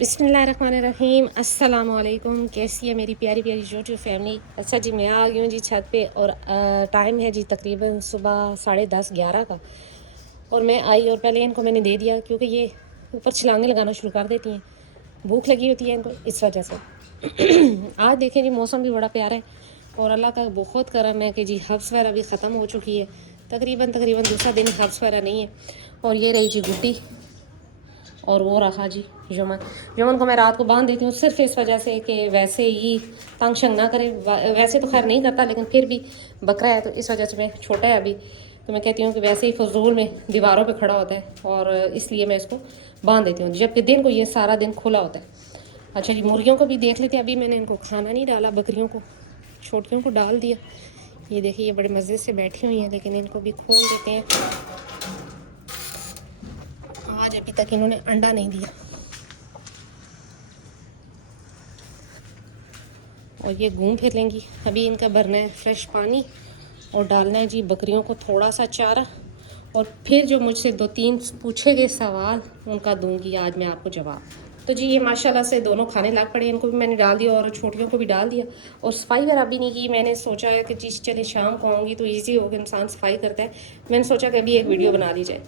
बिस्मिल्लाहिर्रहमानिर्रहीम अस्सलाम वालेकुम। कैसी है मेरी प्यारी प्यारी यूट्यूब फैमिली। अच्छा जी, मैं आ गई हूँ जी छत पे और टाइम है जी तकरीबन सुबह 10:30-11 का। और मैं आई और पहले इनको मैंने दे दिया क्योंकि ये ऊपर छलांगे लगाना शुरू कर देती हैं, भूख लगी होती है इनको, इस वजह से। आज देखें जी मौसम भी बड़ा प्यारा है और अल्लाह का बहुत करम है कि जी हब्स वगैरह भी ख़त्म हो चुकी है। तकरीबन दूसरा दिन हब्स वगैरह नहीं है। और ये रही जी गुड्डी और वो रहा जी यमन। यमन को मैं रात को बांध देती हूँ सिर्फ इस वजह से कि वैसे ही तंग शंग ना करे। वैसे तो खैर नहीं करता, लेकिन फिर भी बकरा है तो इस वजह से मैं, छोटा है अभी, तो मैं कहती हूँ कि वैसे ही फजूल में दीवारों पे खड़ा होता है और इसलिए मैं इसको बांध देती हूँ, जबकि दिन को ये सारा दिन खुला होता है। अच्छा जी, मुर्गियों को भी देख लेते हैं। अभी मैंने इनको खाना नहीं डाला, बकरियों को, छोटियों को डाल दिया। ये देखिए ये बड़े मज़े से बैठी हुई हैं, लेकिन इनको भी खोल देते हैं। आज अभी तक इन्होंने अंडा नहीं दिया। और ये घूम फिर लेंगी। अभी इनका भरना है फ्रेश पानी और डालना है जी बकरियों को थोड़ा सा चारा। और फिर जो मुझसे 2-3 पूछे गए सवाल उनका दूंगी आज मैं आपको जवाब। तो जी ये माशाल्लाह से दोनों खाने लग पड़े। इनको भी मैंने डाल दिया और छोटियों को भी डाल दिया। और सफाई वगैरह भी नहीं की। मैंने सोचा है कि जी चले शाम को आऊँगी तो ईजी होगा, इंसान सफाई करता है। मैंने सोचा कि अभी एक वीडियो बना ली जाए।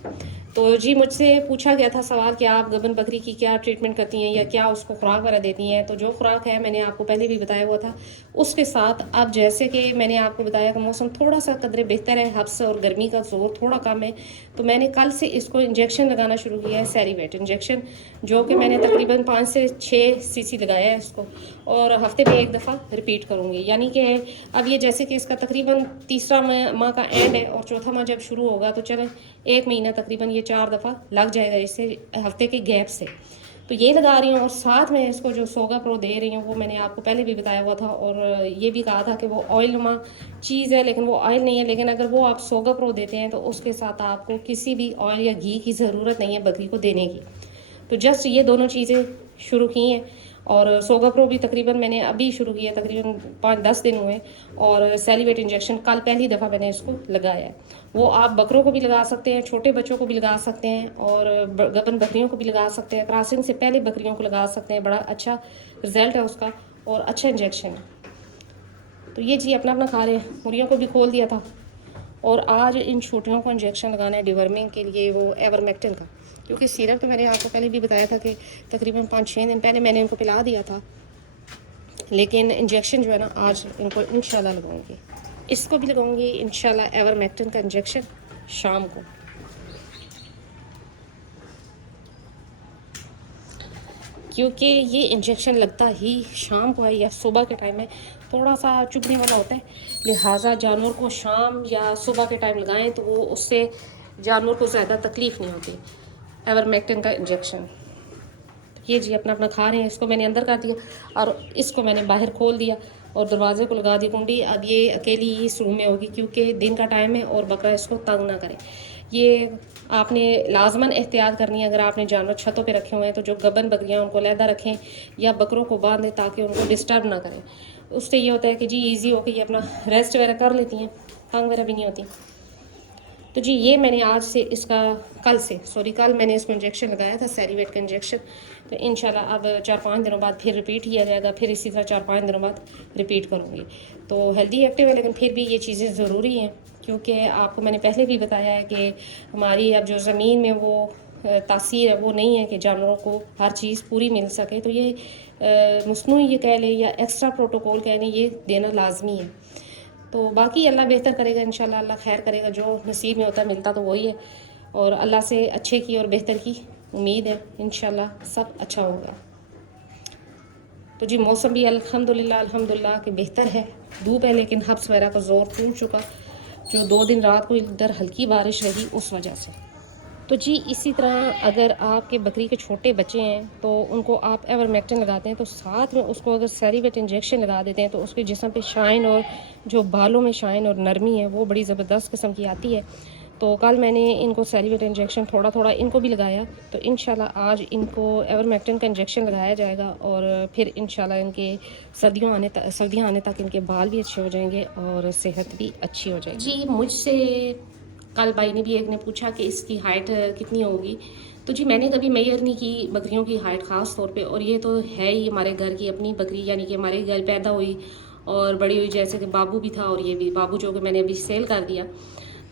तो जी मुझसे पूछा गया था सवाल कि आप गबन बकरी की क्या ट्रीटमेंट करती हैं या क्या उसको खुराक वगैरह देती हैं। तो जो खुराक है मैंने आपको पहले भी बताया हुआ था। उसके साथ अब जैसे कि मैंने आपको बताया कि मौसम थोड़ा सा कदरे बेहतर है, हब्स और गर्मी का जोर थोड़ा कम है, तो मैंने कल से इसको इंजेक्शन लगाना शुरू किया है, सैरीवेट इंजेक्शन, जो कि मैंने तकरीबन 5 से 6 सीसी लगाया है इसको। और हफ्ते में एक दफ़ा रिपीट करूँगी। यानी कि अब ये जैसे कि इसका तकरीबन तीसरा माह का एंड है और चौथा माह जब शुरू होगा तो चलें 1 महीना तकरीबन ये 4 दफ़ा लग जाएगा इससे हफ्ते के गैप से। तो ये लगा रही हूँ और साथ में इसको जो सोगा प्रो दे रही हूँ वो मैंने आपको पहले भी बताया हुआ था और ये भी कहा था कि वो ऑयलनुमा चीज़ है, लेकिन वो ऑयल नहीं है। लेकिन अगर वो आप सोगा प्रो देते हैं तो उसके साथ आपको किसी भी ऑयल या घी की ज़रूरत नहीं है बकरी को देने की। तो जस्ट ये दोनों चीज़ें शुरू की हैं। और सोगा प्रो भी तकरीबन मैंने अभी शुरू किया, तकरीबन 5-10 दिन हुए। और सैलिवेट इंजेक्शन कल पहली दफ़ा मैंने इसको लगाया है। वो आप बकरों को भी लगा सकते हैं, छोटे बच्चों को भी लगा सकते हैं और गबन बकरियों को भी लगा सकते हैं, क्रॉसिंग से पहले बकरियों को लगा सकते हैं। बड़ा अच्छा रिजल्ट है उसका और अच्छा इंजेक्शन है। तो ये जी अपना अपना खा रहे हैं। मुर्गियों को भी खोल दिया था और आज इन छोटियों को इंजेक्शन लगाना है डिवर्मिंग के लिए, वो एवरमेक्टिन का। क्योंकि सिरप तो मैंने आपको पहले भी बताया था कि तकरीबन 5-6 दिन पहले मैंने इनको पिला दिया था, लेकिन इंजेक्शन जो है ना आज इनको इंशाल्लाह लगाऊंगी। इसको भी लगाऊंगी इंशाल्लाह एवरमेक्टिन का इंजेक्शन शाम को। क्योंकि ये इंजेक्शन लगता ही शाम को है या सुबह के टाइम में थोड़ा सा चुभने वाला होता है, लिहाजा जानवर को शाम या सुबह के टाइम लगाएं तो वो उससे जानवर को ज़्यादा तकलीफ़ नहीं होती। एवरमेक्टिन का इंजेक्शन ये जी अपना अपना खा रहे हैं। इसको मैंने अंदर कर दिया और इसको मैंने बाहर खोल दिया और दरवाजे को लगा दी कुंडी। अब ये अकेली इस रूम में होगी क्योंकि दिन का टाइम है और बकरा इसको तंग ना करे। ये आपने लाजमन एहतियात करनी है। अगर आपने जानवर छतों पे रखे हुए हैं तो जो गबन बकरियां उनको अलहदा रखें या बकरों को बांधें ताकि उनको डिस्टर्ब ना करें। उससे ये होता है कि जी ईजी होकर ये अपना रेस्ट वगैरह कर लेती हैं, तंग वगैरह भी नहीं होती। तो जी ये मैंने आज से इसका कल मैंने इसको इंजेक्शन लगाया था, सैरीवेट का इंजेक्शन। तो इंशाल्लाह अब 4-5 दिनों बाद फिर रिपीट किया जाएगा, फिर इसी तरह 4-5 दिनों बाद रिपीट करूँगी। तो हेल्दी एक्टिव है, लेकिन फिर भी ये चीज़ें ज़रूरी हैं क्योंकि आपको मैंने पहले भी बताया है कि हमारी अब जो ज़मीन में वो तासीर है वो नहीं है कि जानवरों को हर चीज़ पूरी मिल सके। तो ये मसनूई ये कह लें या एक्स्ट्रा प्रोटोकॉल कह लें, ये देना लाजमी है। तो बाकी अल्लाह बेहतर करेगा इंशाल्लाह, अल्लाह खैर करेगा। जो नसीब में होता मिलता तो वही है और अल्लाह से अच्छे की और बेहतर की उम्मीद है। इंशाल्लाह सब अच्छा होगा। तो जी मौसम भी अल्हम्दुलिल्लाह कि बेहतर है। धूप है लेकिन हब्स वगैरह का ज़ोर टूट चुका, जो 2 दिन रात को इधर हल्की बारिश रही उस वजह से। तो जी इसी तरह अगर आपके बकरी के छोटे बच्चे हैं तो उनको आप एवरमेक्टिन लगाते हैं तो साथ में उसको अगर सैरीवेट इंजेक्शन लगा देते हैं तो उसके जिस्म पे शाइन और जो बालों में शाइन और नरमी है वो बड़ी ज़बरदस्त किस्म की आती है। तो कल मैंने इनको सैरीवेट इंजेक्शन थोड़ा थोड़ा इनको भी लगाया। तो इंशाल्लाह आज इनको एवरमेक्टिन का इंजेक्शन लगाया जाएगा और फिर इंशाल्लाह इनके सर्दियाँ आने तक इनके बाल भी अच्छे हो जाएंगे और सेहत भी अच्छी हो जाएगी। जी मुझसे कल भाई ने भी एक ने पूछा कि इसकी हाइट कितनी होगी। तो जी मैंने कभी मेजर नहीं की बकरियों की हाइट ख़ास तौर पे, और ये तो है ही हमारे घर की अपनी बकरी, यानी कि हमारे घर पैदा हुई और बड़ी हुई। जैसे कि बाबू भी था और ये भी बाबू, जो कि मैंने अभी सेल कर दिया।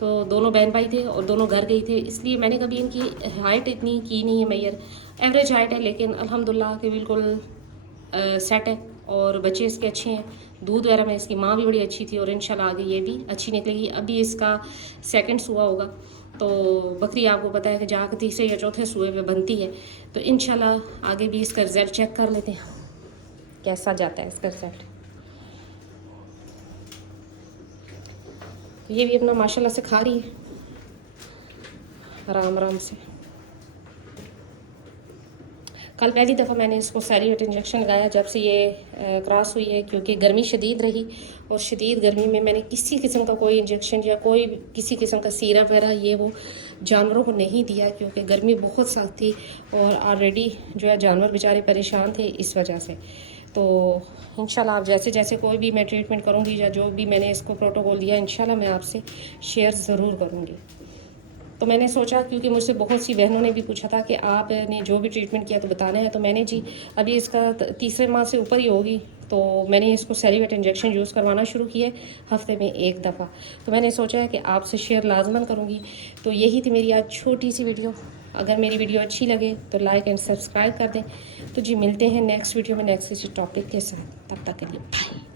तो दोनों बहन भाई थे और दोनों घर गई थे, इसलिए मैंने कभी इनकी हाइट इतनी की नहीं है मेजर। एवरेज हाइट है, लेकिन अल्हम्दुलिल्लाह कि बिल्कुल सेट है और बच्चे इसके अच्छे हैं। दूध वगैरह में इसकी माँ भी बड़ी अच्छी थी और इंशाल्लाह आगे ये भी अच्छी निकलेगी। अभी इसका सेकंड सूआ होगा, तो बकरी आपको पता है कि जहाँ तीसरे या चौथे सूए पे बनती है। तो इंशाल्लाह आगे भी इसका रिज़ल्ट चेक कर लेते हैं कैसा जाता है इसका रिज़ल्ट। ये भी अपना माशाल्लाह से खा रही है आराम आराम से। कल पहली दफ़ा मैंने इसको सैलिवेट इंजेक्शन लगाया जब से ये क्रॉस हुई है, क्योंकि गर्मी शदीद रही और शदीद गर्मी में मैंने किसी किस्म का कोई इंजेक्शन या कोई किसी किस्म का सीरप वगैरह ये वो जानवरों को नहीं दिया, क्योंकि गर्मी बहुत सख्त थी और ऑलरेडी जो है जानवर बेचारे परेशान थे इस वजह से। तो इंशाल्लाह आप जैसे जैसे कोई भी मैं ट्रीटमेंट करूँगी या जो भी मैंने इसको प्रोटोकॉल दिया, इंशाल्लाह मैं आपसे शेयर ज़रूर करूँगी। तो मैंने सोचा, क्योंकि मुझसे बहुत सी बहनों ने भी पूछा था कि आपने जो भी ट्रीटमेंट किया तो बताना है, तो मैंने जी अभी इसका तीसरे माह से ऊपर ही होगी, तो मैंने इसको सैलिवेट इंजेक्शन यूज़ करवाना शुरू किया है हफ्ते में एक दफ़ा। तो मैंने सोचा है कि आपसे शेयर लाजमन करूँगी। तो यही थी मेरी आज छोटी सी वीडियो। अगर मेरी वीडियो अच्छी लगे तो लाइक एंड सब्सक्राइब कर दें। तो जी मिलते हैं नेक्स्ट वीडियो में नेक्स्ट टॉपिक के साथ, तब तक के लिए बाय।